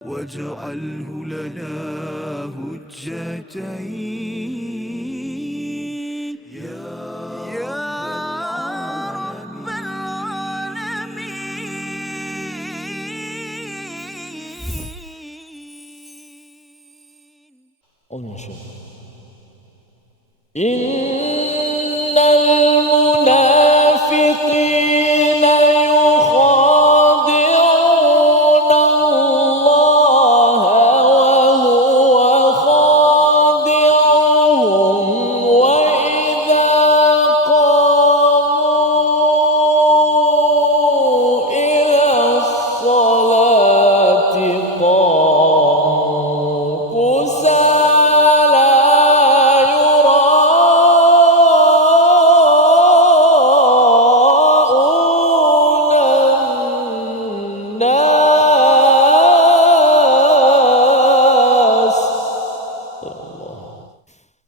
واجعله لنا هجتين يا رب العالمين. إن المنافقين يخادعون الله وهو خادعهم وإذا قاموا إلى الصلاة قاموا كسالى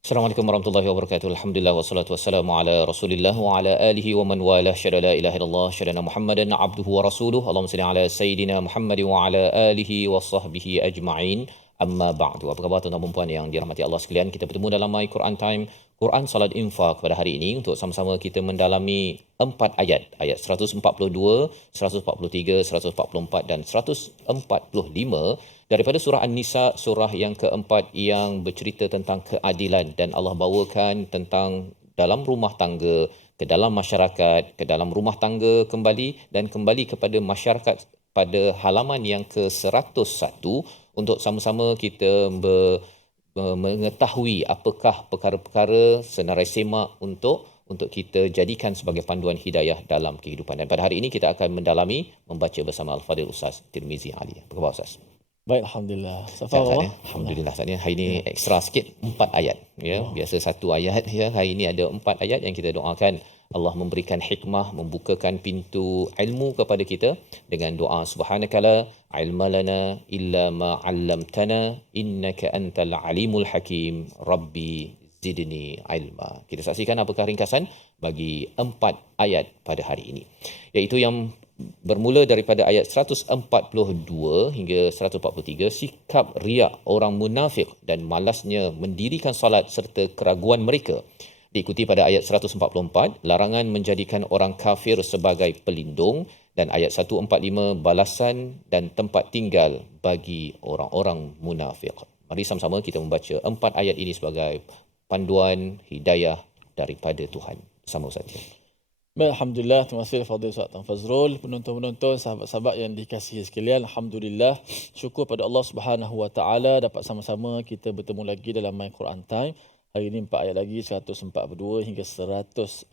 Assalamualaikum warahmatullahi wabarakatuh. Alhamdulillah wassalatu wassalamu ala Rasulillah wa ala alihi wa man walah. Syada la ilaha illallah, syada Muhammadan abduhu wa rasuluh. Allahumma salli ala sayidina Muhammad wa ala alihi wa sahbihi ajma'in. Amma ba'du. Apa khabar tuan-tuan dan puan yang dirahmati Allah sekalian? Kita bertemu dalam My Quran Time, Quran Salat Infak pada hari ini untuk sama-sama kita mendalami 4 ayat. Ayat 142, 143, 144 dan 145 daripada surah An-Nisa, surah yang keempat yang bercerita tentang keadilan, dan Allah bawakan tentang dalam rumah tangga, ke dalam masyarakat, ke dalam rumah tangga kembali dan kembali kepada masyarakat pada halaman yang ke-101 untuk sama-sama kita mengetahui apakah perkara-perkara senarai semak untuk kita jadikan sebagai panduan hidayah dalam kehidupan. Dan pada hari ini kita akan mendalami membaca bersama Al-Fadhil Ustaz Tirmizi Ali. Apa khabar Ustaz? Baik, alhamdulillah. Alhamdulillah. Saatnya hari ini ekstra sikit, 4 ayat ya. Biasa 1 ayat ya. Hari ini ada 4 ayat yang kita doakan Allah memberikan hikmah, membukakan pintu ilmu kepada kita dengan doa subhanakala ilma lana illa ma 'allamtana innaka antal alimul hakim rabbi zidni ilma. Kita saksikan apakah ringkasan bagi 4 ayat pada hari ini, iaitu yang bermula daripada ayat 142 hingga 143, sikap riak orang munafik dan malasnya mendirikan solat serta keraguan mereka. Diikuti pada ayat 144, larangan menjadikan orang kafir sebagai pelindung, dan ayat 145, balasan dan tempat tinggal bagi orang-orang munafik. Mari sama-sama kita membaca 4 ayat ini sebagai panduan hidayah daripada Tuhan. Sama saja. Baik, alhamdulillah. Terima kasih Fadil Ustaz Tan Fazrul, penonton-penonton, sahabat-sahabat yang dikasihi sekalian. Alhamdulillah, syukur pada Allah Subhanahu Wa Taala dapat sama-sama kita bertemu lagi dalam My Quran Time. Hari ini 4 ayat lagi, 142 hingga 145,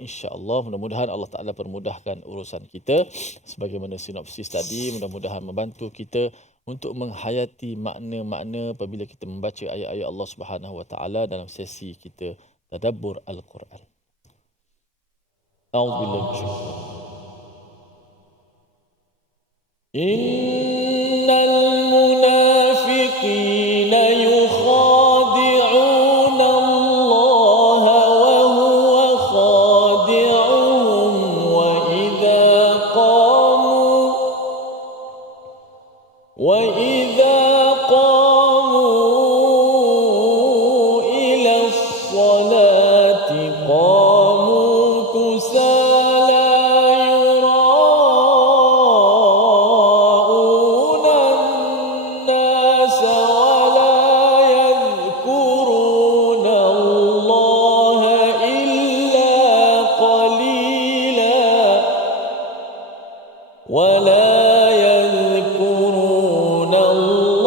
insya-Allah. Mudah-mudahan Allah Taala permudahkan urusan kita sebagaimana sinopsis tadi. Mudah-mudahan membantu kita untuk menghayati makna-makna apabila kita membaca ayat-ayat Allah Subhanahu Wa Taala dalam sesi kita tadabbur Al-Quran. أعوذ بالله من الشيطان. إن المنافقين يخادعون الله وهو خادعهم وإذا قاموا إلى الصلاة قاموا كسالى يراءون الناس ولا يذكرون الله إلا قليلا ولا يذكرون الله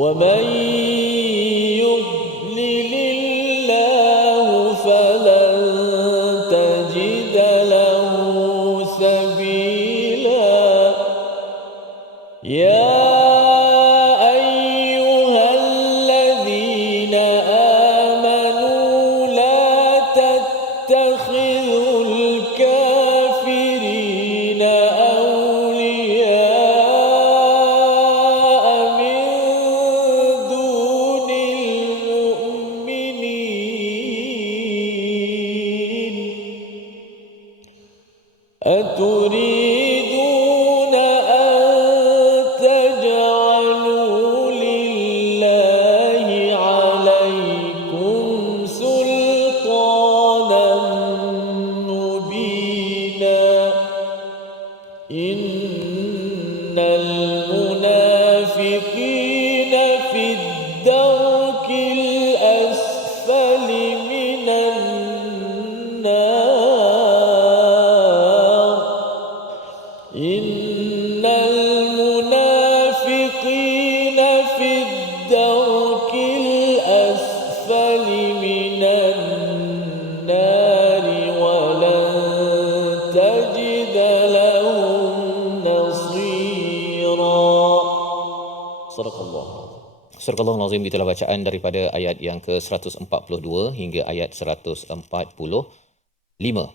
ومن يضلل الله فلن تجد له سبيلا يا أيها الذين آمنوا لا تتخذوا الكافرين أولياء من دون المؤمنين أتريدون أن تجعلوا لله عليكم سلطانا مبينا إن المنافقين في الدرك الأسفل من النار إن المنافقين في الدرك الأسفل من النار ولن تجد لهم نصيرا صدق الله Surah Al-Azim, itulah bacaan daripada ayat yang ke-142 hingga ayat 145.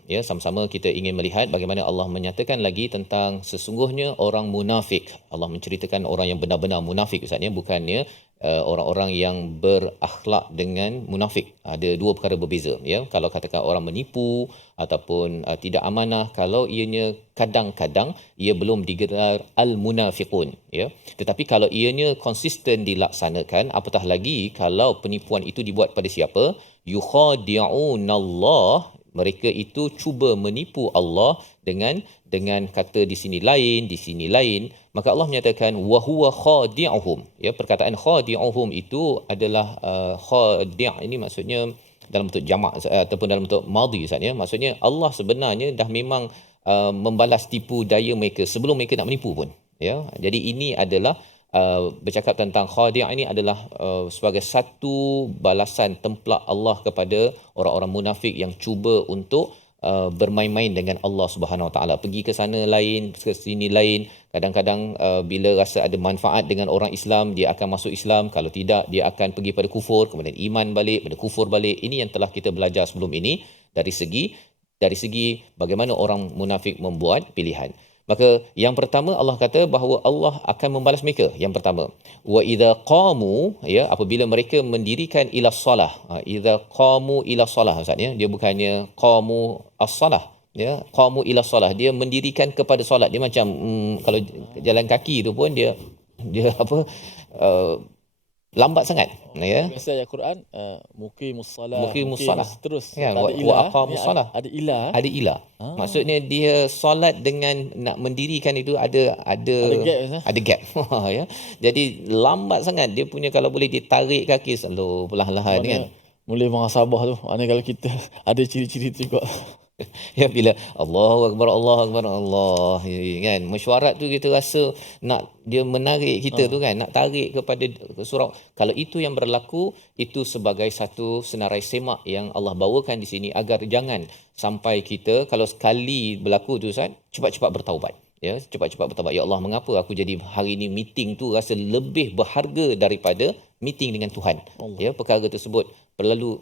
Ya, sama-sama kita ingin melihat bagaimana Allah menyatakan lagi tentang sesungguhnya orang munafik. Allah menceritakan orang yang benar-benar munafik, Ustaz, ya, bukannya orang-orang yang berakhlak dengan munafik. Ada dua perkara berbeza, ya. Kalau katakan orang menipu ataupun tidak amanah, kalau ianya kadang-kadang ia belum digelar al-munafiqun, ya. Tetapi kalau ianya konsisten dilaksanakan, apatah lagi kalau penipuan itu dibuat pada siapa? Yukhadi'unallah, mereka itu cuba menipu Allah dengan kata di sini lain, maka Allah menyatakan wa huwa khadi'uhum, ya. Perkataan khadi'uhum itu adalah khadi' ini maksudnya dalam bentuk jamak ataupun dalam bentuk madhi, Ustaz, ya. Maksudnya Allah sebenarnya dah memang membalas tipu daya mereka sebelum mereka nak menipu pun, ya. Jadi ini adalah bercakap tentang khadi' ini adalah sebagai satu balasan templak Allah kepada orang-orang munafik yang cuba untuk bermain-main dengan Allah Subhanahu Wa Taala, pergi ke sana lain, ke sini lain. Kadang-kadang bila rasa ada manfaat dengan orang Islam, dia akan masuk Islam. Kalau tidak, dia akan pergi pada kufur, kemudian iman balik, pada kufur balik. Ini yang telah kita belajar sebelum ini dari segi bagaimana orang munafik membuat pilihan. Maka yang pertama Allah kata bahawa Allah akan membalas mereka. Yang pertama, wa idza qamu, ya, apabila mereka mendirikan ila solah. Idza qamu ila solah, Ustaz, ya. Dia bukannya qamu as-salah, ya. Qamu ila solah, dia mendirikan kepada solat. Dia macam kalau jalan kaki tu pun dia apa lambat sangat, ya. Biasa ayat Quran muqimus salah, Muqimus salah. terus Ya, tak wa ada ilah, aqamus ni salah. ada ilah. Ada ilah. Maksudnya dia solat dengan nak mendirikan itu ada gap, ada gap. Ya. Jadi lambat sangat dia punya, kalau boleh ditarik kaki selalu perlahan-lahan kan. Mulai muhasabah tu. Mana kalau kita ada ciri-ciri tu juga. Ya, bila Allahu Akbar, Allah, kan, mesyuarat tu kita rasa nak dia menarik kita tu kan, nak tarik kepada surau. Kalau itu yang berlaku, itu sebagai satu senarai semak yang Allah bawakan di sini agar jangan sampai kita, kalau sekali berlaku tu, Ustaz, cepat-cepat bertaubat. Ya, cepat-cepat bertaubat. Ya Allah, mengapa aku jadi hari ini meeting tu rasa lebih berharga daripada meeting dengan Tuhan. Allah. Ya, perkara tersebut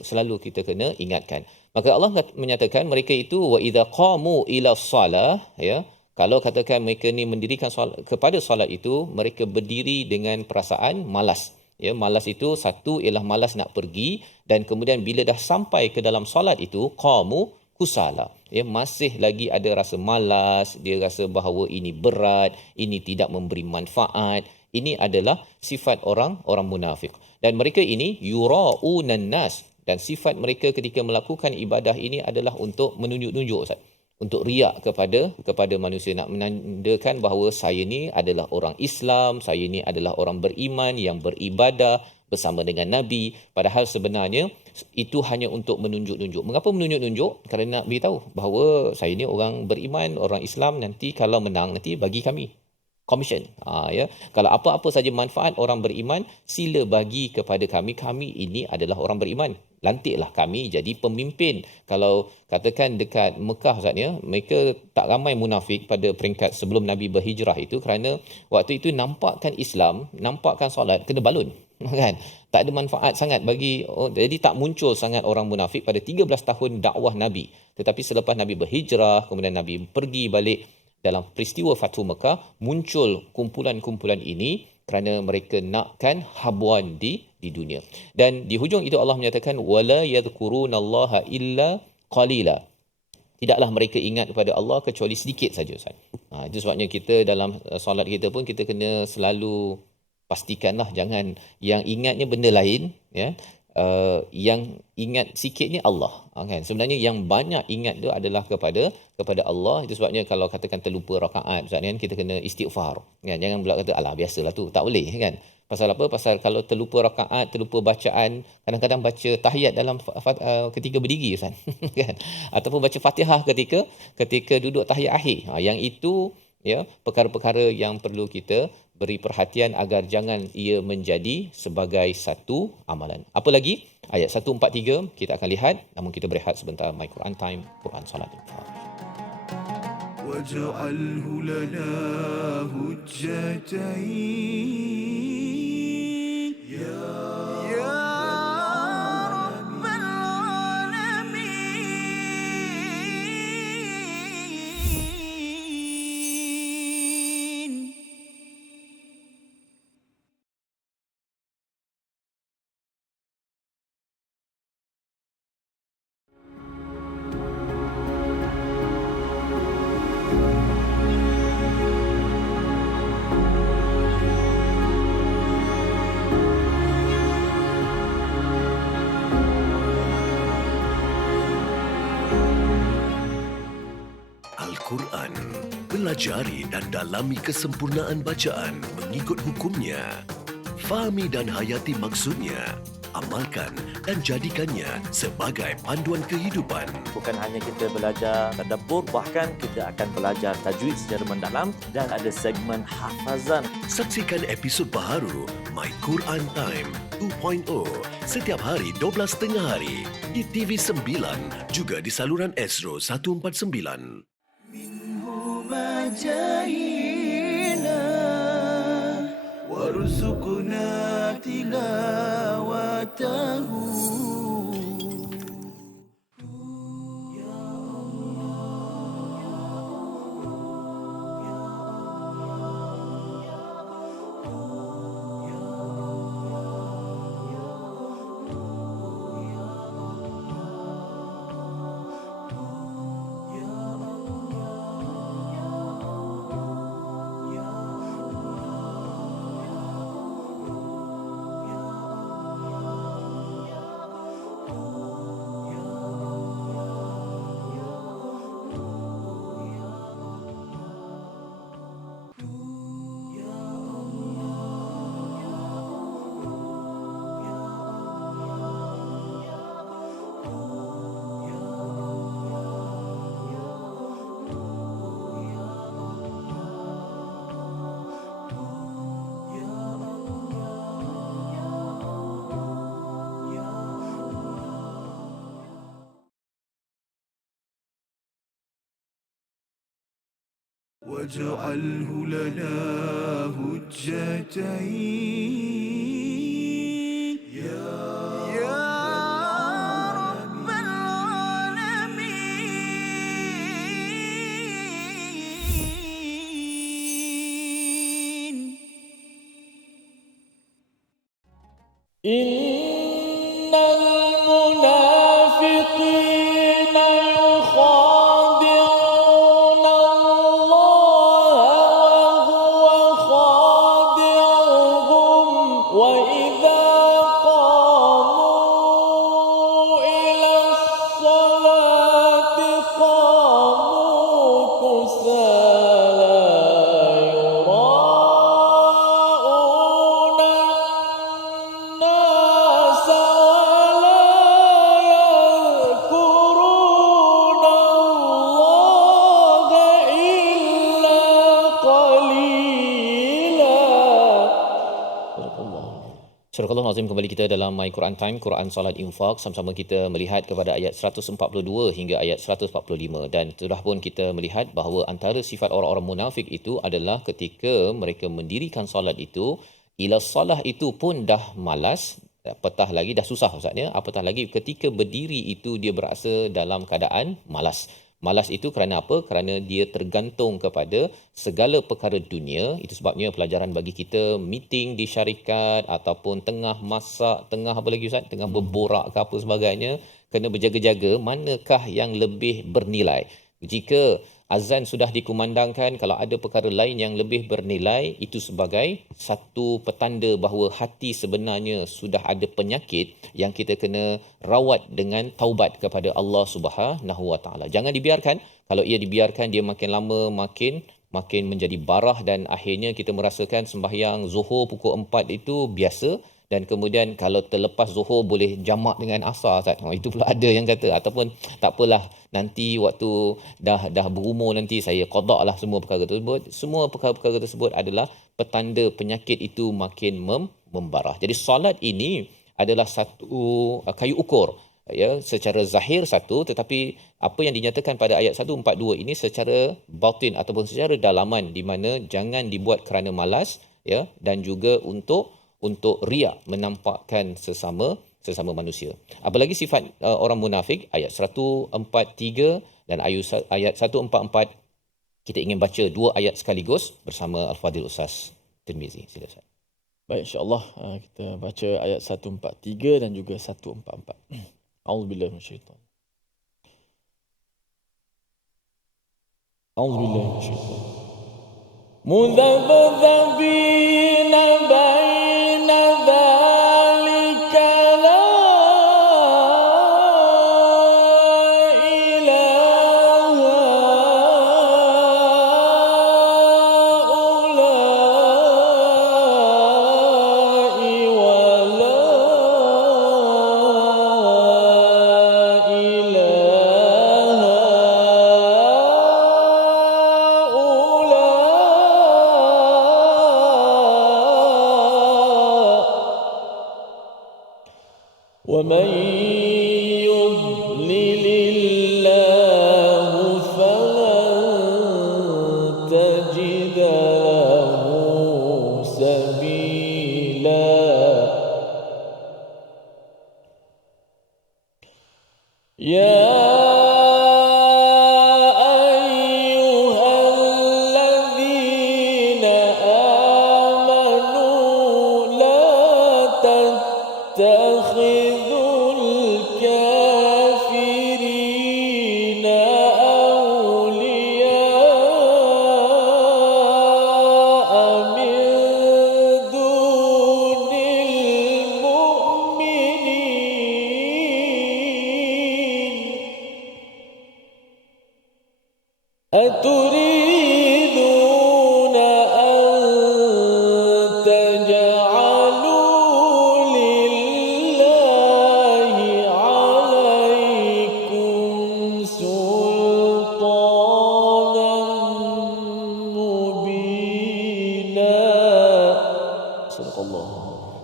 selalu kita kena ingatkan. Maka Allah menyatakan mereka itu wa idza qamu ila salah, ya. Kalau katakan mereka ni mendirikan solat, kepada solat itu mereka berdiri dengan perasaan malas. Ya, malas itu satu ialah malas nak pergi, dan kemudian bila dah sampai ke dalam solat itu qamu kusala. Ya, masih lagi ada rasa malas, dia rasa bahawa ini berat, ini tidak memberi manfaat. Ini adalah sifat orang munafik. Dan mereka ini yura'unan nas, dan sifat mereka ketika melakukan ibadah ini adalah untuk menunjuk-nunjuk, Ustaz. Untuk riak kepada manusia, nak menandakan bahawa saya ni adalah orang Islam, saya ni adalah orang beriman yang beribadah bersama dengan Nabi. Padahal sebenarnya itu hanya untuk menunjuk-nunjuk. Mengapa menunjuk-nunjuk? Kerana nak beritahu bahawa saya ni orang beriman, orang Islam, nanti kalau menang nanti bagi kami. commission. Ya, kalau apa-apa saja manfaat orang beriman, sila bagi kepada kami. Kami ini adalah orang beriman. Lantiklah kami jadi pemimpin. Kalau katakan dekat Mekah Ustaz ya, mereka tak ramai munafik pada peringkat sebelum Nabi berhijrah itu, kerana waktu itu nampakkan Islam, nampakkan solat kena balun. Kan? Tak ada manfaat sangat bagi, jadi tak muncul sangat orang munafik pada 13 tahun dakwah Nabi. Tetapi selepas Nabi berhijrah, kemudian Nabi pergi balik dalam peristiwa Fathu Mekah, muncul kumpulan-kumpulan ini kerana mereka nakkan habuan di dunia. Dan di hujung itu Allah menyatakan wala yadhkurunallaha illa qalila. Tidaklah mereka ingat kepada Allah kecuali sedikit saja, Ustaz. Itu sebabnya kita dalam solat kita pun kita kena selalu pastikanlah jangan yang ingatnya benda lain, ya. Yang ingat sikit ni Allah, kan. Sebenarnya yang banyak ingat tu adalah kepada Allah. Itu sebabnya kalau katakan terlupa rakaat, Ustaz kan, kita kena istighfar, kan. Jangan pula kata alah biasalah tu, tak boleh, kan. Pasal apa? Pasal kalau terlupa rakaat, terlupa bacaan, kadang-kadang baca tahiyat dalam ketika berdiri, Ustaz. Kan, ataupun baca Fatihah ketika duduk tahiyat akhir. Yang itu, ya, perkara-perkara yang perlu kita beri perhatian agar jangan ia menjadi sebagai satu amalan. Apa lagi? Ayat 143 kita akan lihat, namun kita berehat sebentar. My Quran Time, Quran Salat. واجعله لنا هجتين يا رب العالمين. Al-Quran. Pelajari dan dalami kesempurnaan bacaan mengikut hukumnya. Fahami dan hayati maksudnya. Amalkan dan jadikannya sebagai panduan kehidupan. Bukan hanya kita belajar tadabbur, bahkan kita akan belajar tajwid secara mendalam dan ada segmen hafazan. Saksikan episod baharu My Quran Time 2.0 setiap hari 12.30 hari di TV9 juga di saluran Astro 149. مجاهينا وارزقنا تلاوته واجعله لنا هجتين يا رب العالمين. إن المنافقين يخادعون الله وهو خادعهم وإذا قاموا إلى الصلاة قاموا كسالى يراءون الناس ولا يذكرون الله إلا قليلا Surah Al-Azim, kembali kita dalam My Quran Time, Quran Salat Infak. Sama-sama kita melihat kepada ayat 142 hingga ayat 145. Dan sudah pun kita melihat bahawa antara sifat orang-orang munafik itu adalah ketika mereka mendirikan salat itu, ila salah itu pun dah malas, apatah lagi dah susah Ustaz ya, apatah lagi ketika berdiri itu dia berasa dalam keadaan malas. Malas itu kerana apa? Kerana dia tergantung kepada segala perkara dunia. Itu sebabnya pelajaran bagi kita meeting di syarikat ataupun tengah masak, tengah apa lagi Ustaz? Tengah berborak ke apa sebagainya, kena berjaga-jaga manakah yang lebih bernilai. Jika azan sudah dikumandangkan, kalau ada perkara lain yang lebih bernilai, itu sebagai satu petanda bahawa hati sebenarnya sudah ada penyakit yang kita kena rawat dengan taubat kepada Allah Subhanahu Wa Taala. Jangan dibiarkan. Kalau ia dibiarkan, dia makin lama makin menjadi barah, dan akhirnya kita merasakan sembahyang Zuhur pukul 4 itu biasa, dan kemudian kalau terlepas Zuhur boleh jamak dengan Asar Ustaz. Itu pula ada yang kata, ataupun tak apalah, nanti waktu dah berumur nanti saya qadaklah semua perkara tersebut. Semua perkara-perkara tersebut adalah petanda penyakit itu makin membarah. Jadi solat ini adalah satu kayu ukur, ya, secara zahir satu, tetapi apa yang dinyatakan pada ayat 142 ini secara batin ataupun secara dalaman, di mana jangan dibuat kerana malas, ya, dan juga untuk riak, menampakkan sesama manusia. Apalagi sifat orang munafik, ayat 143 dan ayat 144. Kita ingin baca dua ayat sekaligus bersama Al-Fadhil Ustaz Tirmizi. Sila Ustaz. Baik, insya-Allah kita baca ayat 143 dan juga 144. A'udzubillahi minasyaitan. A'udzubillahi minasyaitan. Mudzabdzabina baina dzalika la ilaha ulai wa la ومن يضلل الله فلن تجد له سبيلا يا أيها الذين آمنوا لا تتخذوا الكافرين أولياء من دون المؤمنين أتريدون أن تجعلوا لله عليكم سلطانا مبينا صدق الله.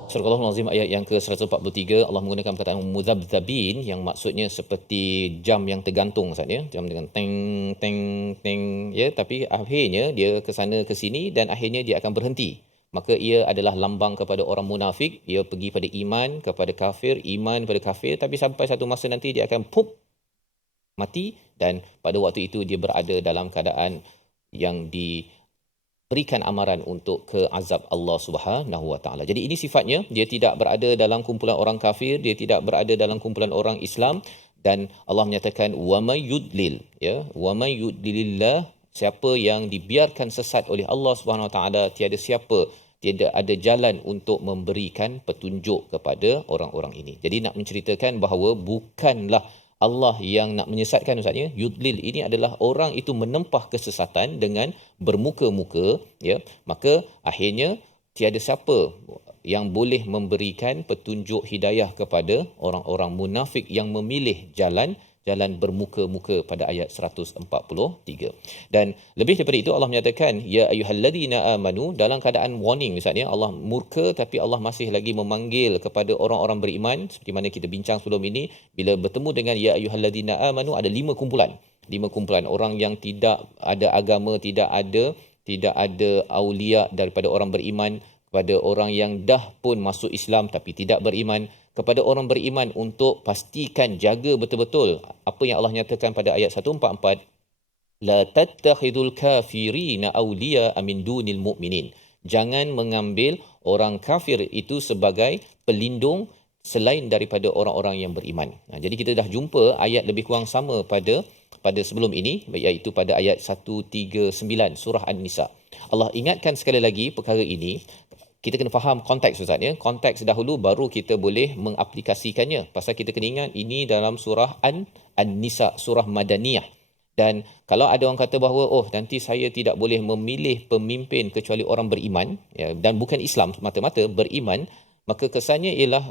Surah Al-Azim ayat yang ke-143, Allah menggunakan perkataan mudzabdzabin yang maksudnya seperti jam yang tergantung Ustaz ya, jam dengan teng teng teng ya, tapi akhirnya dia ke sana ke sini dan akhirnya dia akan berhenti. Maka ia adalah lambang kepada orang munafik, ia pergi pada iman kepada kafir, iman pada kafir, tapi sampai satu masa nanti dia akan mati, dan pada waktu itu dia berada dalam keadaan yang berikan amaran untuk ke azab Allah Subhanahu Wa Taala. Jadi ini sifatnya, dia tidak berada dalam kumpulan orang kafir, dia tidak berada dalam kumpulan orang Islam, dan Allah menyatakan wa may yudlil, ya, wa may yudlilillah, siapa yang dibiarkan sesat oleh Allah Subhanahu Wa Taala, tiada ada jalan untuk memberikan petunjuk kepada orang-orang ini. Jadi nak menceritakan bahawa bukanlah Allah yang nak menyesatkan Ustaz ya. Yudlil ini adalah orang itu menempah kesesatan dengan bermuka-muka, ya. Maka akhirnya tiada siapa yang boleh memberikan petunjuk hidayah kepada orang-orang munafik yang memilih jalan jalan bermuka-muka pada ayat 143. Dan lebih daripada itu Allah menyatakan ya ayyuhallazina amanu, dalam keadaan warning misalnya Allah murka tapi Allah masih lagi memanggil kepada orang-orang beriman seperti mana kita bincang sebelum ini. Bila bertemu dengan ya ayyuhallazina amanu ada 5 kumpulan orang yang tidak ada agama, tidak ada aulia daripada orang beriman, kepada orang yang dah pun masuk Islam tapi tidak beriman, kepada orang beriman untuk pastikan jaga betul-betul apa yang Allah nyatakan pada ayat 144, la tattakhidul kafirina awliya min dunil mu'minin. Jangan mengambil orang kafir itu sebagai pelindung selain daripada orang-orang yang beriman. Jadi kita dah jumpa ayat lebih kurang sama pada sebelum ini, iaitu pada ayat 139 surah An-Nisa. Allah ingatkan sekali lagi perkara ini. Kita kena faham konteks Ustaz ya. Konteks dahulu baru kita boleh mengaplikasikannya. Pasal kita kena ingat ini dalam surah An-Nisa, surah Madaniyah. Dan kalau ada orang kata bahawa nanti saya tidak boleh memilih pemimpin kecuali orang beriman ya, dan bukan Islam semata-mata, beriman, maka kesannya ialah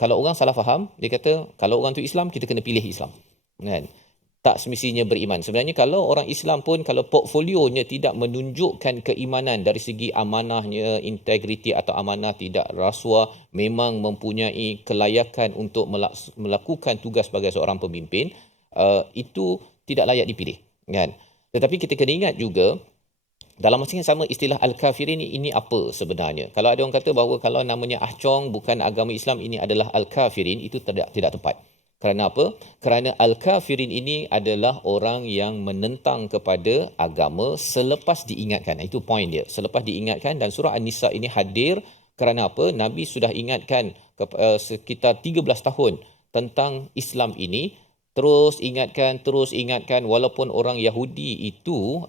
kalau orang salah faham, dia kata kalau orang tu Islam kita kena pilih Islam. Kan? Tak semestinya beriman. Sebenarnya kalau orang Islam pun kalau portfolionya tidak menunjukkan keimanan dari segi amanahnya, integriti atau amanah, tidak rasuah, memang mempunyai kelayakan untuk melakukan tugas sebagai seorang pemimpin, itu tidak layak dipilih, kan? Tetapi kita kena ingat juga dalam masa yang sama istilah al-kafirin ini apa sebenarnya? Kalau ada orang kata bahawa kalau namanya Ahcong bukan agama Islam, ini adalah al-kafirin, itu tidak tepat. Kerana apa? Kerana al-kafirin ini adalah orang yang menentang kepada agama selepas diingatkan. Itu poin dia. Selepas diingatkan, dan surah An-Nisa ini hadir kerana apa? Nabi sudah ingatkan sekitar 13 tahun tentang Islam ini. Terus ingatkan walaupun orang Yahudi itu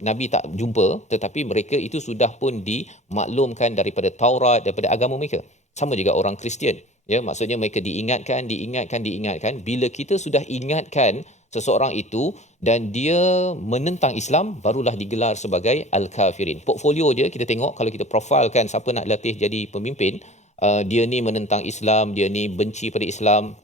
Nabi tak jumpa, tetapi mereka itu sudah pun dimaklumkan daripada Taurat, daripada agama mereka. Sama juga orang Kristian. Ya, maksudnya mereka diingatkan. Bila kita sudah ingatkan seseorang itu dan dia menentang Islam, barulah digelar sebagai al-kafirin. Portfolio dia kita tengok, kalau kita profilkan siapa nak latih jadi pemimpin, dia ni menentang Islam, dia ni benci pada Islam,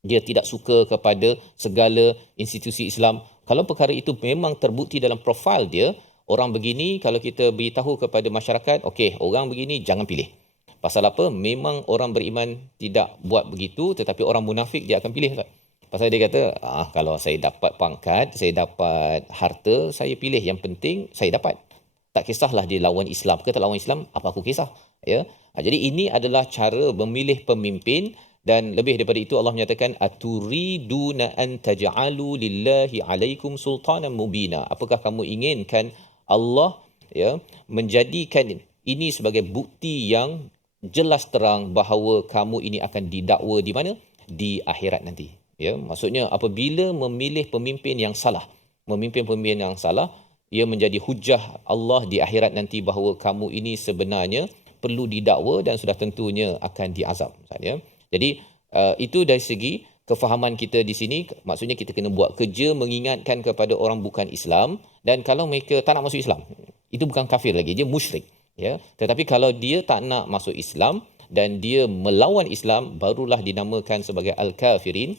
dia tidak suka kepada segala institusi Islam. Kalau perkara itu memang terbukti dalam profil dia, orang begini kalau kita beritahu kepada masyarakat, okey, orang begini jangan pilih. Pasal apa? Memang orang beriman tidak buat begitu, tetapi orang munafik dia akan pilih. Pasal dia kata, kalau saya dapat pangkat, saya dapat harta, saya pilih, yang penting saya dapat. Tak kisahlah dia lawan Islam ke tak lawan Islam, apa aku kisah. Ya. Jadi ini adalah cara memilih pemimpin. Dan lebih daripada itu Allah menyatakan aturiduna an taj'alu lillahi alaikum sultanan mubina. Apakah kamu inginkan Allah ya menjadikan ini sebagai bukti yang jelas terang bahawa kamu ini akan didakwa di mana? Di akhirat nanti. Ya, maksudnya apabila memilih pemimpin yang salah, ia menjadi hujah Allah di akhirat nanti bahawa kamu ini sebenarnya perlu didakwa dan sudah tentunya akan diazab. Ya. Jadi itu dari segi kefahaman kita di sini, maksudnya kita kena buat kerja mengingatkan kepada orang bukan Islam, dan kalau mereka tak nak masuk Islam, itu bukan kafir lagi, dia musyrik. Ya, tetapi kalau dia tak nak masuk Islam dan dia melawan Islam, barulah dinamakan sebagai al-kafirin.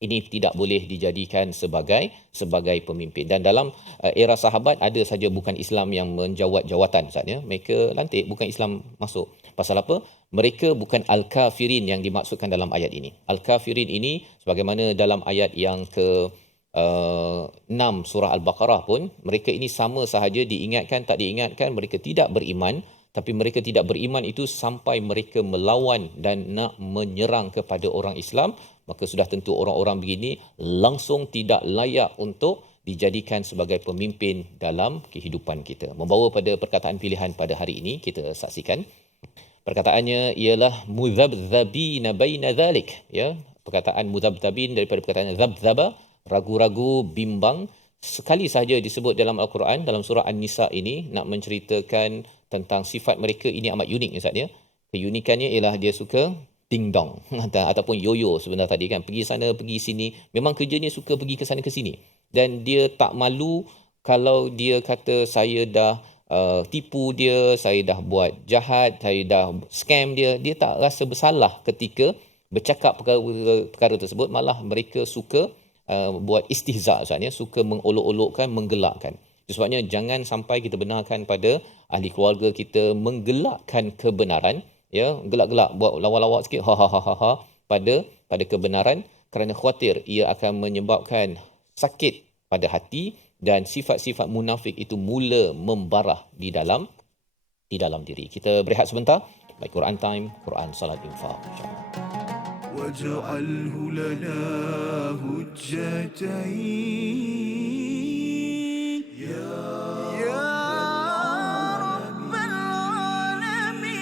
Ini tidak boleh dijadikan sebagai pemimpin. Dan dalam era sahabat ada saja bukan Islam yang menjawat jawatan saatnya. Mereka lantik bukan Islam masuk. Pasal apa? Mereka bukan al-kafirin yang dimaksudkan dalam ayat ini. Al-kafirin ini sebagaimana dalam ayat yang ke 6 surah Al-Baqarah pun, mereka ini sama sahaja diingatkan tak diingatkan, mereka tidak beriman. Tapi mereka tidak beriman itu sampai mereka melawan dan nak menyerang kepada orang Islam, maka sudah tentu orang-orang begini langsung tidak layak untuk dijadikan sebagai pemimpin dalam kehidupan kita. Membawa pada perkataan pilihan pada hari ini, kita saksikan. Perkataannya ialah mudhabdhabina baina dhalik. Ya, perkataan mudhabdhabin daripada perkataan zabzaba, ragu-ragu, bimbang. Sekali sahaja disebut dalam Al-Quran, dalam surah An-Nisa ini, nak menceritakan tentang sifat mereka. Ini amat unik Ustaz ya. Keunikannya ialah dia suka ding dong ataupun yoyo sebenarnya tadi kan, pergi sana pergi sini, memang kerjanya suka pergi ke sana ke sini, dan dia tak malu kalau dia kata saya dah tipu dia, saya dah buat jahat, saya dah scam dia tak rasa bersalah ketika bercakap perkara tersebut, malah mereka suka buat istihza, maksudnya suka mengolok-olokkan, menggelakkan. Sebabnya jangan sampai kita benarkan pada ahli keluarga kita menggelakkan kebenaran, ya, gelak-gelak, buat lawak-lawak sikit, ha ha ha ha, ha pada kebenaran, kerana khawatir ia akan menyebabkan sakit pada hati dan sifat-sifat munafik itu mula membarah di dalam diri. Kita berehat sebentar. Baik, Quran Time, Quran Salat Infak, insya-Allah. واجعله لنا هجتين يا رب العالمين.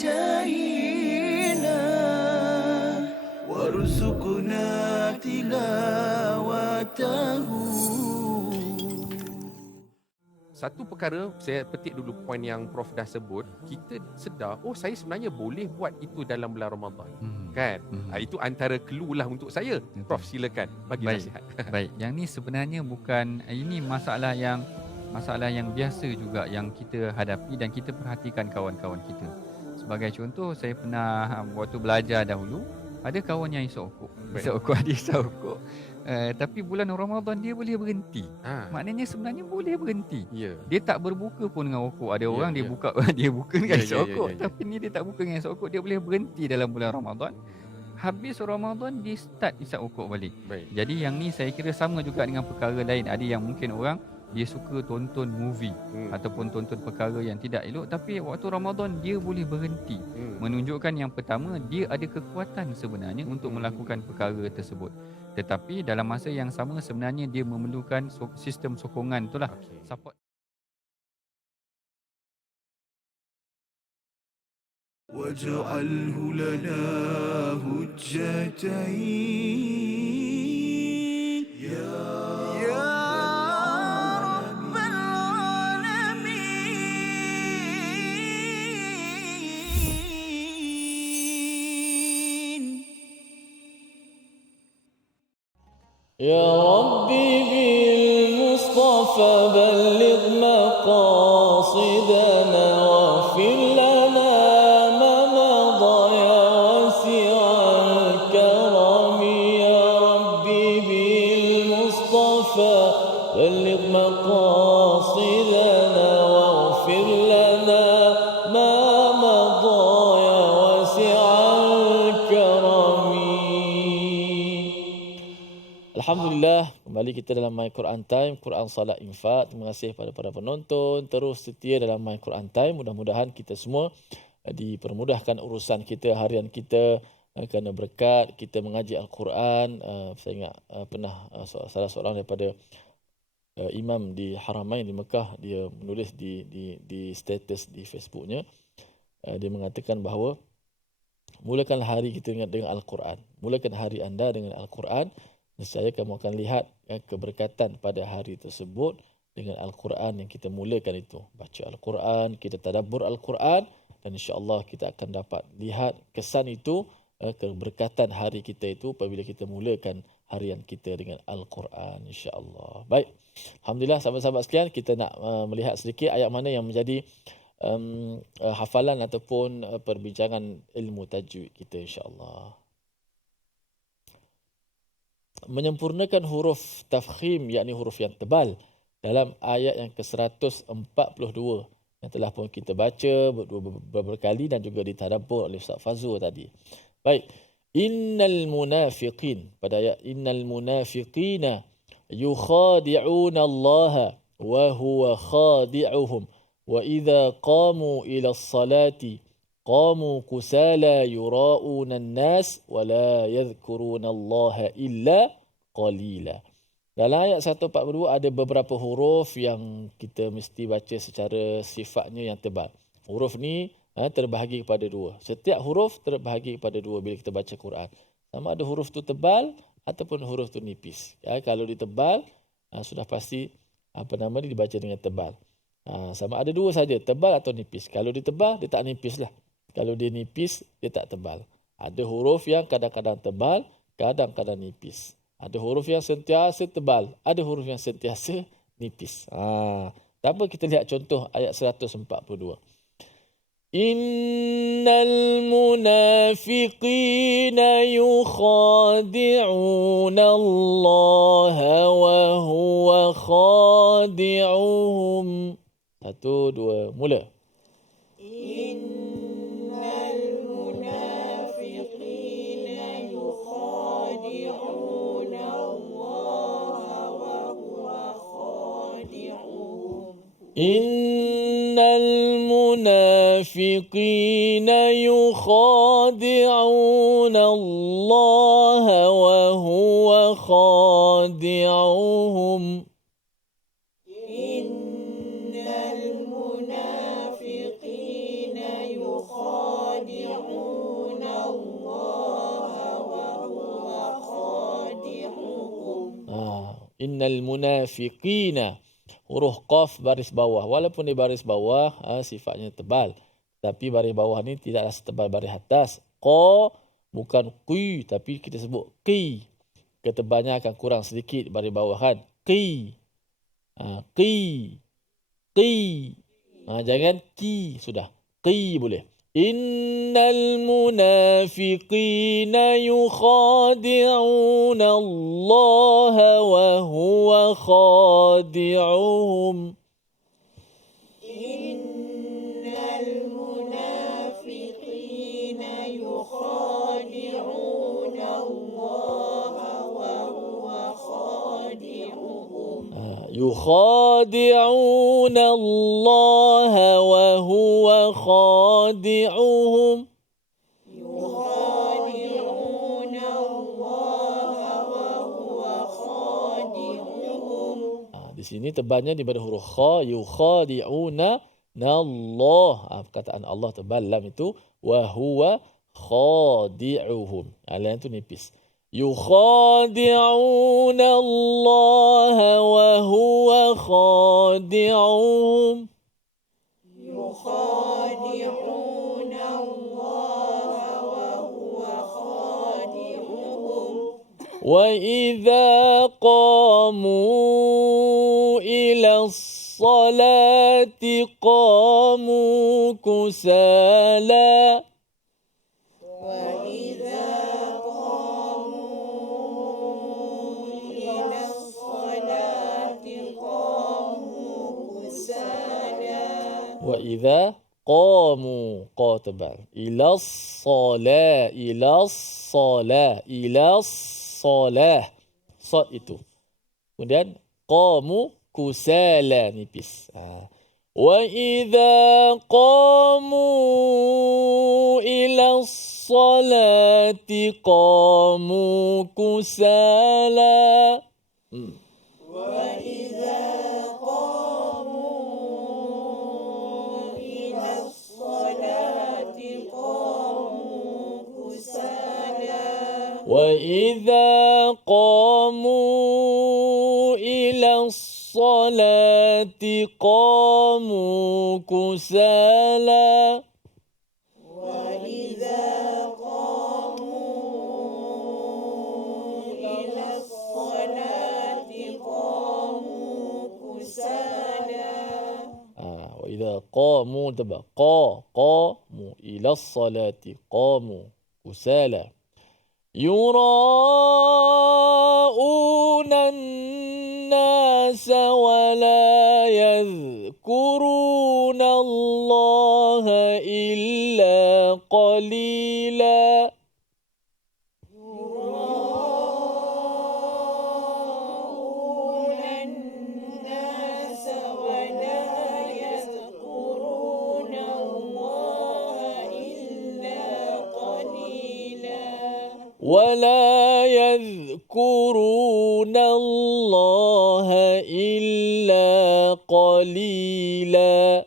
جاهنا وارزقنا تلاوته. Satu perkara, saya petik dulu poin yang Prof dah sebut, kita sedar, oh saya sebenarnya boleh buat itu dalam bulan Ramadan. Kan? Itu antara clue lah untuk saya. Prof, silakan bagi nasihat. Baik, yang ni sebenarnya bukan, ini masalah yang biasa juga yang kita hadapi dan kita perhatikan kawan-kawan kita. Sebagai contoh, saya pernah waktu belajar dahulu, ada kawan yang isap rokok. Tapi bulan Ramadan dia boleh berhenti. Maknanya sebenarnya boleh berhenti. Dia tak berbuka pun dengan rokok. Ada orang dia buka dia buka dengan isap rokok. Tapi ni dia tak buka dengan isap rokok, dia boleh berhenti dalam bulan Ramadan. Habis Ramadan dia start isap rokok balik. Jadi yang ni saya kira sama juga dengan perkara lain. Ada yang mungkin orang dia suka tonton movie ataupun tonton perkara yang tidak elok, tapi waktu Ramadan dia boleh berhenti. Menunjukkan yang pertama, dia ada kekuatan sebenarnya untuk melakukan perkara tersebut. Tetapi dalam masa yang sama sebenarnya dia memerlukan sistem sokongan itulah, support. واجعله لنا هجتين يا رب العالمين. يا ربي بالمصطفى بلغ مقاصدنا واغفر لنا ما مضى يا واسع الكرم. يا ربي بالمصطفى بلغ مقاصدنا واغفر لنا ما مضى يا واسع الكرم. Alhamdulillah, kembali kita dalam My Quran Time, Quran Salat Infak. Terima kasih kepada para penonton terus setia dalam My Quran Time. Mudah-mudahan kita semua dipermudahkan urusan kita, harian kita, kerana berkat kita mengaji Al-Quran. Saya ingat pernah salah seorang daripada imam di Haramain di Mekah, dia menulis di status di Facebooknya, dia mengatakan bahawa mulakan hari kita dengan Al-Quran. Mulakan hari anda dengan Al-Quran. Nescaya kamu akan lihat keberkatan pada hari tersebut dengan Al-Quran yang kita mulakan itu. Baca Al-Quran, kita tadabbur Al-Quran, dan insya-Allah kita akan dapat lihat kesan itu, keberkatan hari kita itu apabila kita mulakan harian kita dengan Al-Quran, insya-Allah. Baik. Alhamdulillah, sahabat-sahabat sekalian, kita nak melihat sedikit ayat mana yang menjadi hafalan ataupun perbincangan ilmu tajwid kita, insya-Allah. Menyempurnakan huruf tafkhim, yakni huruf yang tebal, dalam ayat yang ke-142 yang telah pun kita baca beberapa kali dan juga ditadabbur oleh Ustaz Fazul tadi. Baik, innal munafiqin, pada ayat innal munafiqina yukhadi'una Allah wa huwa khadi'uhum wa idza qamu ila as-salati qamu kusala yura'una an-nas wa la yadhkuruna Allah illa qalila. Dalam ayat 142 ada beberapa huruf yang kita mesti baca secara sifatnya yang tebal. Huruf ni terbahagi kepada dua. Setiap huruf terbahagi kepada dua bila kita baca Quran. Sama ada huruf tu tebal ataupun huruf tu nipis. Ya, kalau ditebal sudah pasti dibaca dengan tebal. Sama ada dua saja, tebal atau nipis. Kalau ditebal dia tak nipis lah. Kalau dia nipis dia tak tebal. Ada huruf yang kadang-kadang tebal, kadang-kadang nipis. Ada huruf yang sentiasa tebal, ada huruf yang sentiasa nipis. Tak apa, kita lihat contoh ayat 142. Innal munafiqina yukhadi'una Allah wa huwa khadi'uhum. 1, 2, mula. إن المنافقين يخادعون الله وهو خادعهم إن المنافقين يخادعون الله وهو خادعهم إن المنافقين huruf qaf baris bawah. Walaupun di baris bawah sifatnya tebal. Tapi baris bawah ni tidaklah setebal baris atas. Qa bukan qi, tapi kita sebut qi. Ketebalnya akan kurang sedikit baris bawah kan. Qi. Qi. Qi. Jangan ki. Sudah. Qi boleh. Innal munafiqina yukhadi'una Allah wa huwa khadi'uhum. Innal munafiqina yukhadi'una Allah wa huwa khadi'uhum. Yukhadi'una Allah wa huwa khadi'uhum. Yukhadi'una Allah wa huwa khadi'uhum. Di sini tebalnya di pada huruf kha, yukhadi'una Allah. Perkataan Allah tebal, lam itu wa huwa khadi'uhum. Lam itu nipis. يخادعون الله وهو خادعهم يخادعون الله وهو خادعهم وإذا قاموا إلى الصلاة قاموا كسالى وإذا قاموا قاتبا إلى الصلاة إلى الصلاة إلى الصلاة صاد itu. Kemudian qamu kusala nipis. وإذا قاموا إلى الصلاة قاموا كسالى وإذا وإذا قاموا إلى الصلاة قاموا كسالى وإذا قاموا إلى الصلاة قاموا كسالى وإذا قاموا تبع قاموا إلى الصلاة قاموا كسالى يراءون الناس الناس ولا يذكرون الله إلا قليلا ولا يذكرون الله إلا قليلا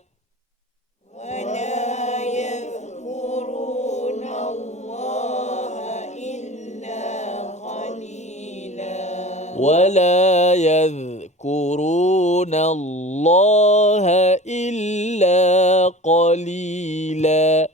ولا يذكرون الله إلا قليلا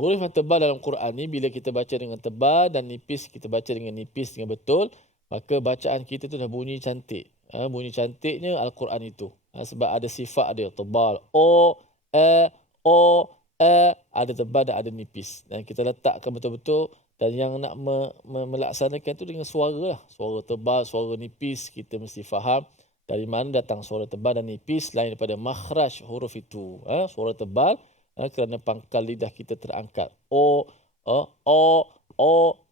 Huruf yang tebal dalam Quran ni bila kita baca dengan tebal dan nipis, kita baca dengan nipis dengan betul, maka bacaan kita tu dah bunyi cantik. Bunyi cantiknya Al-Quran itu. Sebab ada sifat dia, tebal. O, ada tebal dan ada nipis. Dan kita letakkan betul-betul, dan yang nak melaksanakan tu dengan suara lah. Suara tebal, suara nipis, kita mesti faham dari mana datang suara tebal dan nipis lain daripada makhraj huruf itu. Suara tebal kerana pangkal lidah kita terangkat. O,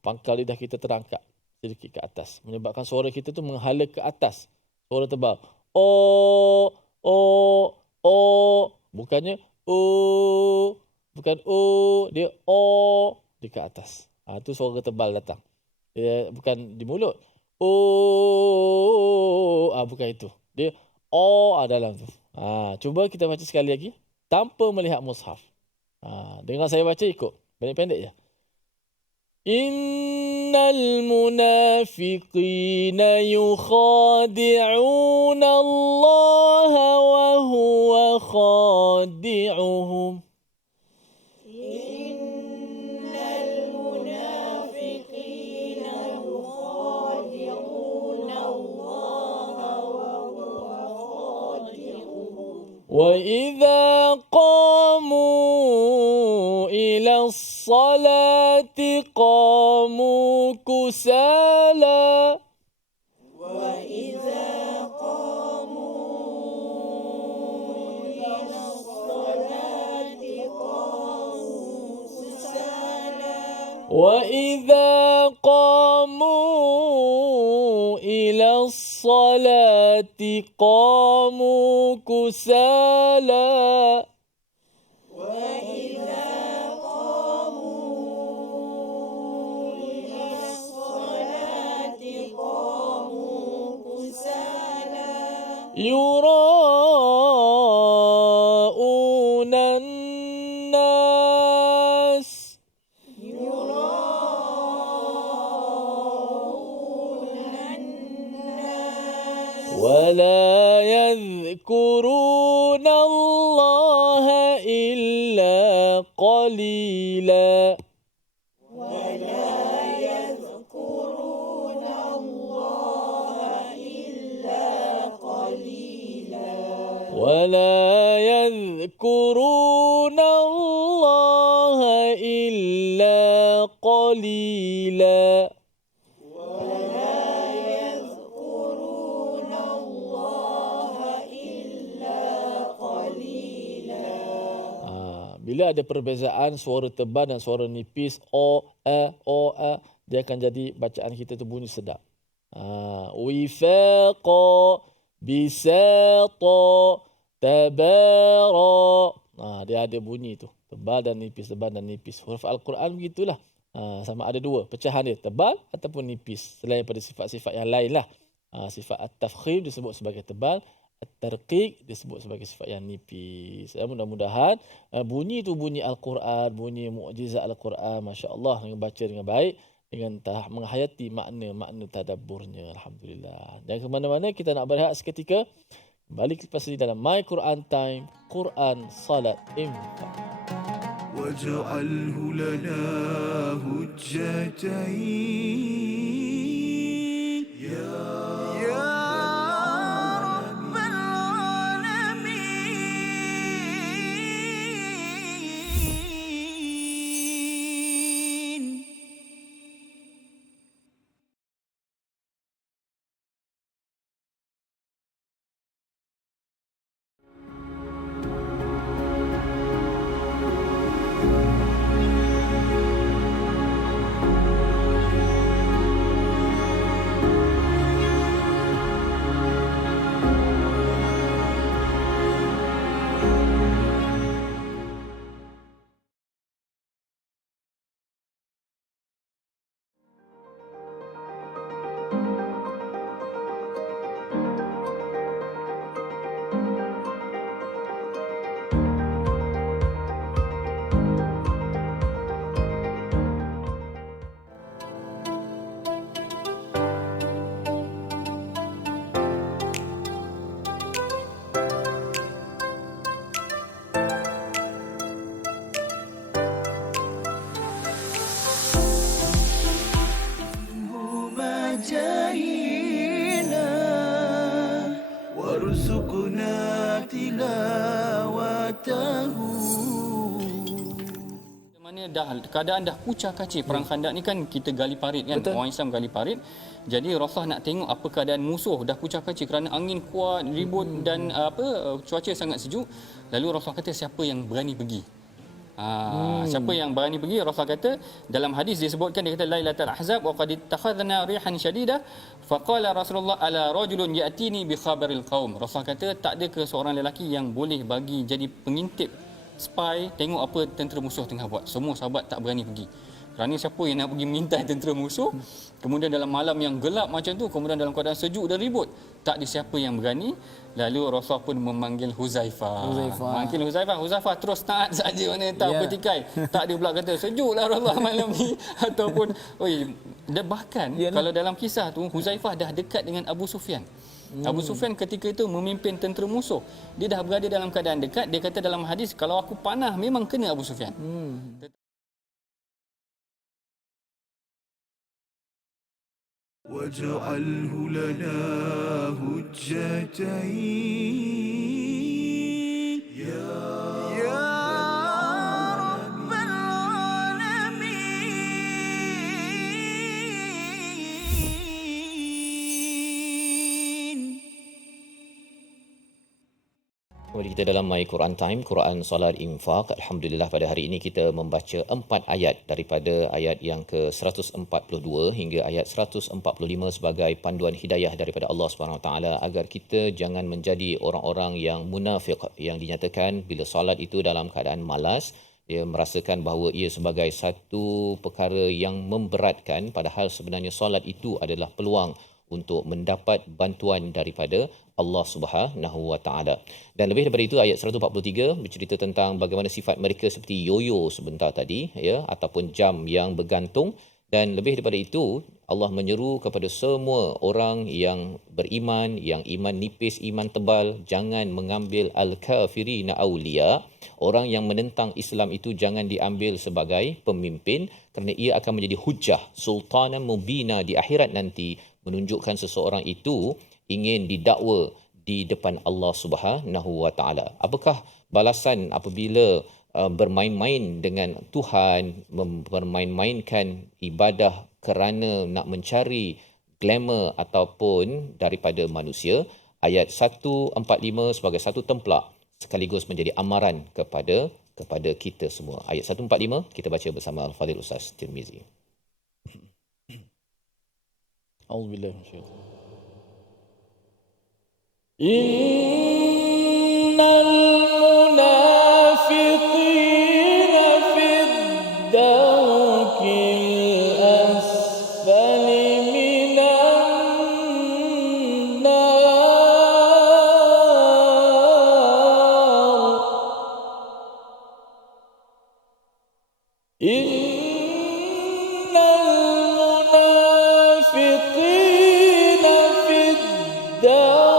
pangkal lidah kita terangkat sedikit ke atas. Menyebabkan suara kita tu menghala ke atas. Suara tebal. O. Bukannya O. Bukan O. Dia O. Dia ke atas. Itu suara tebal datang. Dia bukan di mulut. O. Bukan itu. Dia O dalam tu. Cuba kita baca sekali lagi. Tanpa melihat mushaf. Dengar saya baca ikut. Pendek-pendek je. Innal munafiqina yukhadi'una Allah wa huwa khadi'uhum. Innal munafiqina yukhadi'una Allah wa huwa khadi'uhum. Wa idza qamu ila as-salati qamu kusala. Wa idza qamu ila as-salati qamu kusala. Wa idza qamu ila as-salati qamu kusala. يراءون الناس ولا يذكرون الله إلا قليلا ولا يذكرون الله إلا قليلا ولا يذكرون الله إلا قليلا. Bila ada perbezaan suara tebal dan suara nipis dia akan jadi bacaan kita tu bunyi sedap. Wifaqa bisata tabara. Dia ada bunyi tu. Tebal dan nipis, tebal dan nipis. Huruf Al-Quran begitulah. Sama ada dua. Pecahan dia, tebal ataupun nipis. Selain daripada sifat-sifat yang lain lah. Sifat at-tafkhim disebut sebagai tebal. At-tarqiq disebut sebagai sifat yang nipis. Mudah-mudahan bunyi tu bunyi Al-Quran, bunyi mukjizat Al-Quran. Masya Allah, dengan baca dengan baik. Dengan menghayati makna-makna tadabburnya. Alhamdulillah. Dan ke mana-mana kita nak berehat seketika. Balik lepas ini dalam My Quran Time, Quran, Salat, Infak. واجعله لنا هجتين يا رب العالمين Kerana keadaan dah kucar kacir. Perang Khandak ni kan kita gali parit kan. Betul. Orang Islam gali parit. Jadi Rasulullah nak tengok apa keadaan musuh dah kucar kacir kerana angin kuat, ribut dan cuaca sangat sejuk. Lalu Rasulullah kata siapa yang berani pergi? Siapa yang berani pergi? Rasulullah kata dalam hadis disebutkan, dia kata Lailatul Ahzab wa qad ittakhadna rihan shadidah faqala Rasulullah ala rajulun ya'tini bi khabaril qaum. Rasulullah kata tak ada ke seorang lelaki yang boleh bagi jadi pengintip, spy, tengok apa tentera musuh tengah buat. Semua sahabat tak berani pergi. Kerana siapa yang nak pergi mengintai tentera musuh, kemudian dalam malam yang gelap macam tu, kemudian dalam keadaan sejuk dan ribut, tak ada siapa yang berani. Lalu Rasulullah pun memanggil Huzaifah. Manggil Huzaifah terus taat saja, mana tak bertikai. Tak ada pula kata sejuklah Rasulullah malam ni ataupun dan bahkan kalau dalam kisah tu Huzaifah dah dekat dengan Abu Sufyan. Abu Sufyan ketika itu memimpin tentera musuh. Dia dah berada dalam keadaan dekat. Dia kata dalam hadis, kalau aku panah memang kena Abu Sufyan. واجعله لنا هجتين يا رب العالمين. Kembali kita dalam My Quran Time, Quran, Salat, Infak. Alhamdulillah pada hari ini kita membaca 4 ayat daripada ayat yang ke-142 hingga ayat 145 sebagai panduan hidayah daripada Allah SWT agar kita jangan menjadi orang-orang yang munafik, yang dinyatakan bila solat itu dalam keadaan malas, dia merasakan bahawa ia sebagai satu perkara yang memberatkan, padahal sebenarnya solat itu adalah peluang untuk mendapat bantuan daripada Allah Subhanahu Wa Taala. Dan lebih daripada itu, ayat 143 bercerita tentang bagaimana sifat mereka seperti yoyo sebentar tadi, ya, ataupun jam yang bergantung. Dan lebih daripada itu, Allah menyeru kepada semua orang yang beriman, yang iman nipis, iman tebal, jangan mengambil al-kafirina awliya. Orang yang menentang Islam itu jangan diambil sebagai pemimpin, kerana ia akan menjadi hujjah, sultanan mubina di akhirat nanti, menunjukkan seseorang itu ingin didakwa di depan Allah Subhanahu Wa Taala. Apakah balasan apabila bermain-main dengan Tuhan, bermain-mainkan ibadah kerana nak mencari glamour ataupun daripada manusia? Ayat 145 sebagai satu templak sekaligus menjadi amaran kepada kita semua. Ayat 145 kita baca bersama Al-Fadhil Ustaz Tirmizi. A'udzubillahi minasyaitanir Innal munafiqina fid darkil asfali minan nar. Innal munafiqina fid darkil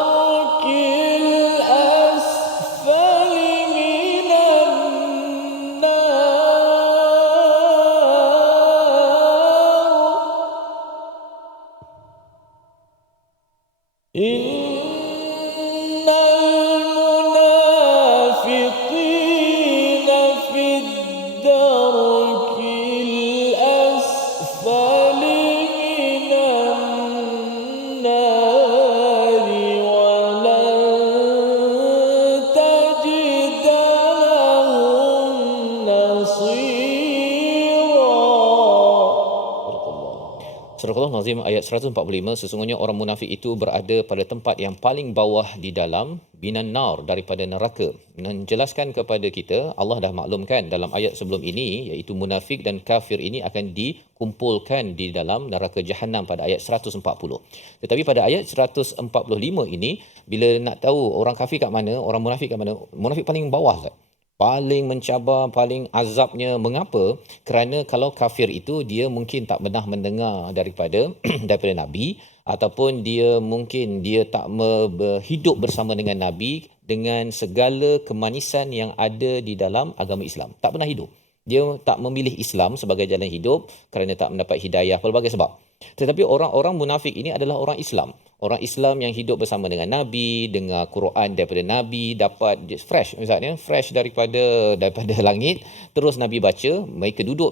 Nazim ayat 145, sesungguhnya orang munafik itu berada pada tempat yang paling bawah di dalam minan nar, daripada neraka. Menjelaskan kepada kita, Allah dah maklumkan dalam ayat sebelum ini, iaitu munafik dan kafir ini akan dikumpulkan di dalam neraka jahanam pada ayat 140. Tetapi pada ayat 145 ini, bila nak tahu orang kafir kat mana, orang munafik kat mana, munafik paling bawah, paling mencabar, paling azabnya. Mengapa? Kerana kalau kafir itu dia mungkin tak pernah mendengar daripada Nabi, ataupun dia mungkin dia tak hidup bersama dengan Nabi dengan segala kemanisan yang ada di dalam agama Islam. Tak pernah hidup. Dia tak memilih Islam sebagai jalan hidup kerana tak mendapat hidayah, pelbagai sebab. Tetapi orang-orang munafik ini adalah orang Islam. Orang Islam yang hidup bersama dengan Nabi, dengar Quran daripada Nabi, dapat fresh misalnya, fresh daripada langit, terus Nabi baca, mereka duduk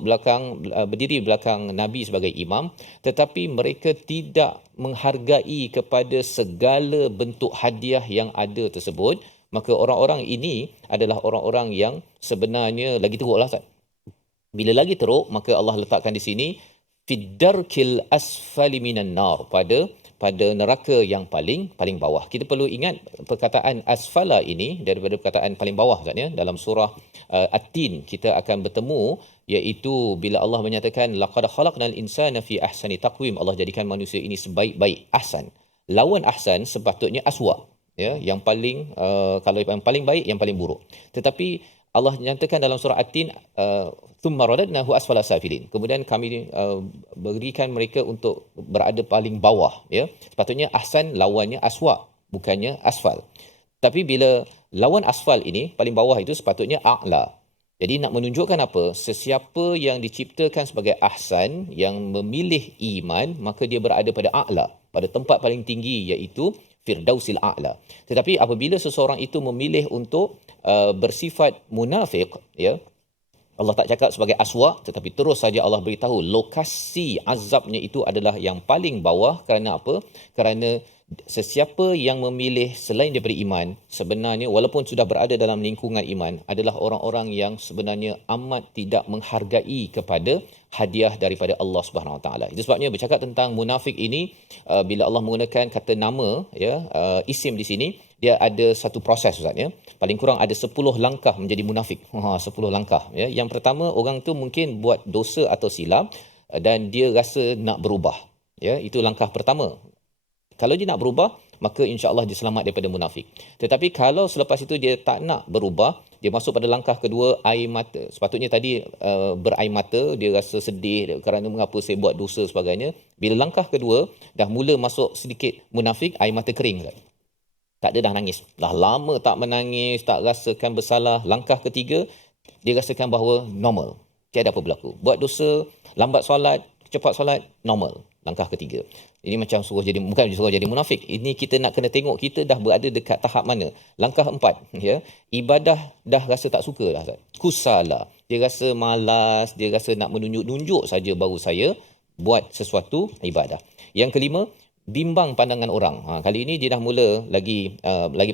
berdiri belakang Nabi sebagai imam, tetapi mereka tidak menghargai kepada segala bentuk hadiah yang ada tersebut. Maka orang-orang ini adalah orang-orang yang sebenarnya lagi teruklah, Ustaz. Bila lagi teruk, maka Allah letakkan di sini fiddarkil asfali minan nar, pada neraka yang paling bawah. Kita perlu ingat perkataan asfala ini daripada perkataan paling bawah, Ustaz, ya. Dalam surah At-Tin kita akan bertemu, iaitu bila Allah menyatakan laqad khalaqnal insana fi ahsani taqwim, Allah jadikan manusia ini sebaik-baik ahsan. Lawan ahsan sepatutnya aswa, ya, yang paling kalau yang paling baik, yang paling buruk. Tetapi Allah nyatakan dalam surah At-Tin, thumma radadnahu asfala safilin. Kemudian kami berikan mereka untuk berada paling bawah, ya. Sepatutnya ahsan lawannya aswa, bukannya asfal. Tapi bila lawan asfal ini paling bawah itu sepatutnya a'la. Jadi nak menunjukkan apa? Sesiapa yang diciptakan sebagai ahsan, yang memilih iman, maka dia berada pada a'la, pada tempat paling tinggi, iaitu Firdausil A'la. Tetapi apabila seseorang itu memilih untuk bersifat munafik, ya, Allah tak cakap sebagai aswa, tetapi terus saja Allah beritahu lokasi azabnya itu adalah yang paling bawah. Kerana apa? Kerana sesiapa yang memilih selain daripada iman, sebenarnya walaupun sudah berada dalam lingkungan iman, adalah orang-orang yang sebenarnya amat tidak menghargai kepada hadiah daripada Allah Subhanahu Wa Taala. Itu sebabnya bercakap tentang munafik ini, bila Allah menggunakan kata nama, ya, isim di sini, dia ada satu proses, Ustaz, ya. Paling kurang ada 10 langkah menjadi munafik. 10 langkah, ya. Yang pertama, orang tu mungkin buat dosa atau silap dan dia rasa nak berubah, ya. Itu langkah pertama. Kalau dia nak berubah, maka insya-Allah dia selamat daripada munafik. Tetapi kalau selepas itu dia tak nak berubah, dia masuk pada langkah kedua, air mata. Sepatutnya tadi berair mata, dia rasa sedih kerana mengapa saya buat dosa sebagainya. Bila langkah kedua dah mula masuk sedikit munafik, air mata kering. Tak ada dah nangis. Dah lama tak menangis, tak rasakan bersalah. Langkah ketiga, dia rasakan bahawa normal. Tiada apa berlaku. Buat dosa, lambat solat, cepat solat, normal. Langkah ketiga. Ini macam bukan suruh jadi munafik. Ini kita nak kena tengok kita dah berada dekat tahap mana. Langkah 4, ya. Ibadah dah rasa tak suka dah. Kusala. Dia rasa malas, dia rasa nak menunjuk-nunjuk saja baru saya buat sesuatu ibadah. Yang kelima, bimbang pandangan orang. Kali ini dia dah mula lagi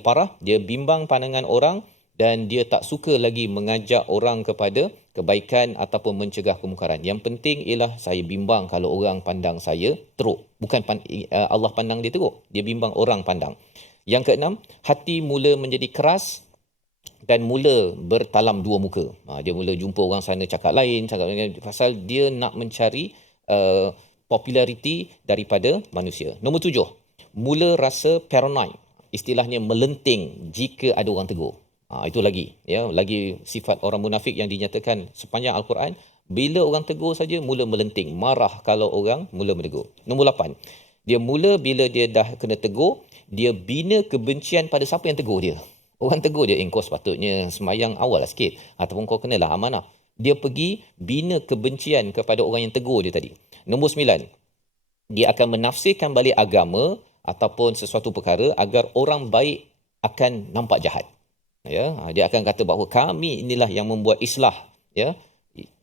parah. Dia bimbang pandangan orang dan dia tak suka lagi mengajak orang kepada kebaikan ataupun mencegah kemungkaran. Yang penting ialah saya bimbang kalau orang pandang saya teruk. Bukan Allah pandang dia teruk. Dia bimbang orang pandang. Yang keenam, hati mula menjadi keras dan mula bertalam dua muka. Dia mula jumpa orang sana cakap lain, pasal dia nak mencari populariti daripada manusia. Nombor 7, mula rasa paranoid. Istilahnya melenting jika ada orang tegur. Itu lagi, ya, lagi sifat orang munafik yang dinyatakan sepanjang Al-Quran. Bila orang tegur saja mula melenting, marah kalau orang mula menegur. Nombor 8, dia mula bila dia dah kena tegur, dia bina kebencian pada siapa yang tegur dia. Orang tegur dia, kau sepatutnya semayang awal lah sikit, ataupun kau kenalah amanah. Dia pergi bina kebencian kepada orang yang tegur dia tadi. Nombor 9, dia akan menafsirkan balik agama ataupun sesuatu perkara agar orang baik akan nampak jahat. Ya, dia akan kata bahawa kami inilah yang membuat islah, ya,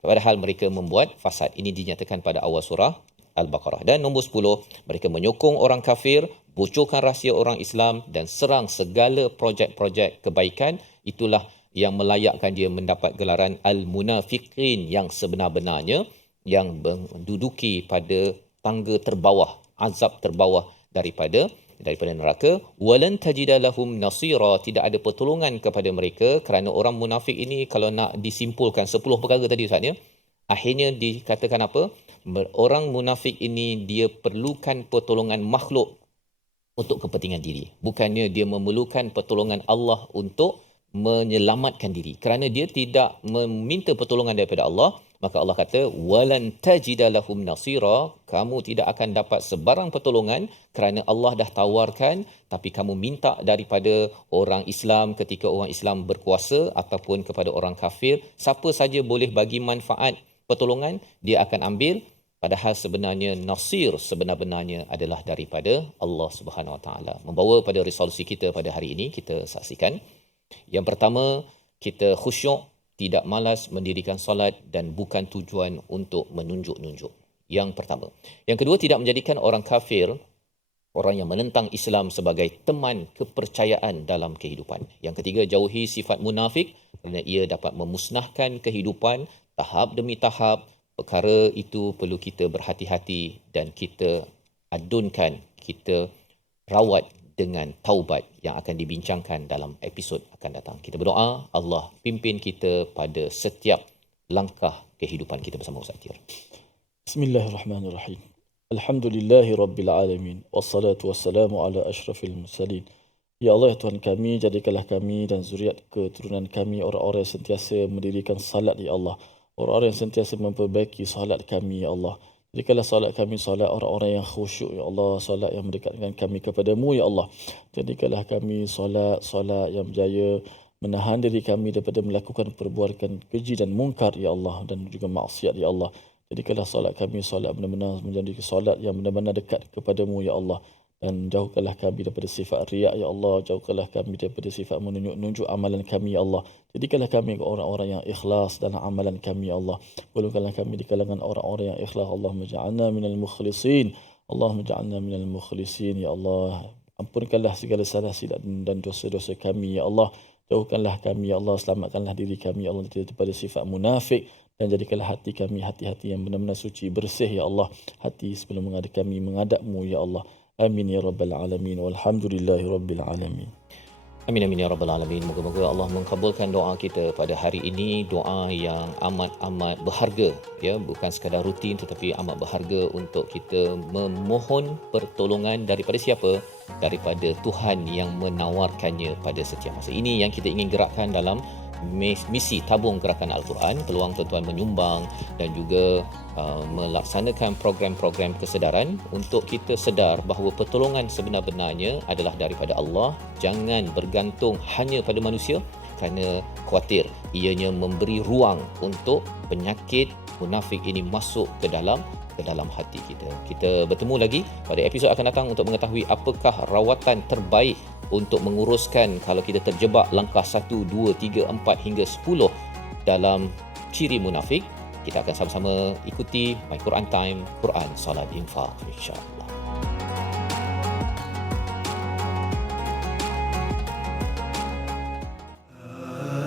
padahal mereka membuat fasad. Ini dinyatakan pada awal surah Al-Baqarah. Dan nombor 10, mereka menyokong orang kafir, bocorkan rahsia orang Islam dan serang segala projek-projek kebaikan. Itulah yang melayakkan dia mendapat gelaran Al-Munafiqin yang sebenar-benarnya, yang menduduki pada tangga terbawah, azab terbawah daripada neraka. Walan tajida lahum nasira, tidak ada pertolongan kepada mereka. Kerana orang munafik ini, kalau nak disimpulkan 10 perkara tadi, Ustaz, ya, akhirnya dikatakan apa? Orang munafik ini dia perlukan pertolongan makhluk untuk kepentingan diri, bukannya dia memerlukan pertolongan Allah untuk menyelamatkan diri. Kerana dia tidak meminta pertolongan daripada Allah, maka Allah kata walan tajida lahum nasira, kamu tidak akan dapat sebarang pertolongan kerana Allah dah tawarkan, tapi kamu minta daripada orang Islam ketika orang Islam berkuasa ataupun kepada orang kafir. Siapa saja boleh bagi manfaat pertolongan, dia akan ambil. Padahal sebenarnya nasir sebenar-benarnya adalah daripada Allah Subhanahu Wa Taala. Membawa pada resolusi kita pada hari ini, kita saksikan. Yang pertama, kita khusyuk, tidak malas mendirikan solat dan bukan tujuan untuk menunjuk-nunjuk. Yang pertama. Yang kedua, tidak menjadikan orang kafir, orang yang menentang Islam sebagai teman kepercayaan dalam kehidupan. Yang ketiga, jauhi sifat munafik kerana ia dapat memusnahkan kehidupan tahap demi tahap. Perkara itu perlu kita berhati-hati dan kita adunkan, kita rawat dengan taubat yang akan dibincangkan dalam episod akan datang. Kita berdoa, Allah pimpin kita pada setiap langkah kehidupan kita bersama Ustaz Tir. Bismillahirrahmanirrahim. Alhamdulillahi Rabbil Alamin. Wassalatu wassalamu ala ashrafil mursalin. Ya Allah, ya Tuhan kami, jadikanlah kami dan zuriat keturunan kami orang-orang yang sentiasa mendirikan salat, ya Allah. Orang-orang yang sentiasa memperbaiki salat kami, ya Allah. Jadikanlah salat kami salat orang-orang yang khusyuk, ya Allah. Salat yang mendekatkan kami kepadamu, ya Allah. Jadikanlah kami salat yang berjaya menahan diri kami daripada melakukan perbuatan keji dan mungkar, ya Allah. Dan juga maksiat, ya Allah. Jadikanlah salat kami salat benar-benar menjadi salat yang benar-benar dekat kepadamu, ya Allah. Dan jauhkanlah kami daripada sifat riak, ya Allah. Jauhkanlah kami daripada sifat menunjuk-nunjuk amalan kami, ya Allah. Jadikanlah kami orang-orang yang ikhlas dalam amalan kami, ya Allah. Golongkanlah kami di kalangan orang-orang yang ikhlas. Allahumma ja'alna minal mukhlisin. Allahumma ja'alna minal mukhlisin, ya Allah. Ampunkanlah segala salah silap dan dosa-dosa kami, ya Allah. Jauhkanlah kami, ya Allah. Selamatkanlah diri kami, ya Allah, daripada sifat munafik. Dan jadikanlah hati kami hati-hati yang benar-benar suci, bersih, ya Allah. Hati sebelum kami menghadapmu, ya Allah. Amin ya rabbal alamin walhamdulillahi rabbil alamin. Amin amin ya rabbal alamin. Moga-moga Allah mengabulkan doa kita pada hari ini, doa yang amat-amat berharga, ya, bukan sekadar rutin tetapi amat berharga untuk kita memohon pertolongan daripada siapa? Daripada Tuhan yang menawarkannya pada setiap masa. Ini yang kita ingin gerakkan dalam misi tabung gerakan Al-Quran, peluang tuan-tuan menyumbang dan juga melaksanakan program-program kesedaran untuk kita sedar bahawa pertolongan sebenar-benarnya adalah daripada Allah. Jangan bergantung hanya pada manusia kerana khawatir ianya memberi ruang untuk penyakit munafik ini masuk ke dalam hati kita. Kita bertemu lagi pada episod akan datang untuk mengetahui apakah rawatan terbaik untuk menguruskan kalau kita terjebak langkah 1, 2, 3, 4 hingga 10 dalam ciri munafik. Kita akan sama-sama ikuti My Quran Time, Quran, Salat, Infaq, insya-Allah.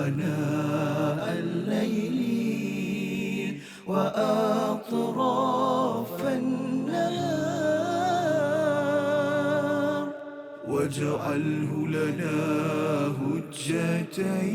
آناء الليل وأطراف النهار واجعله لنا هجتين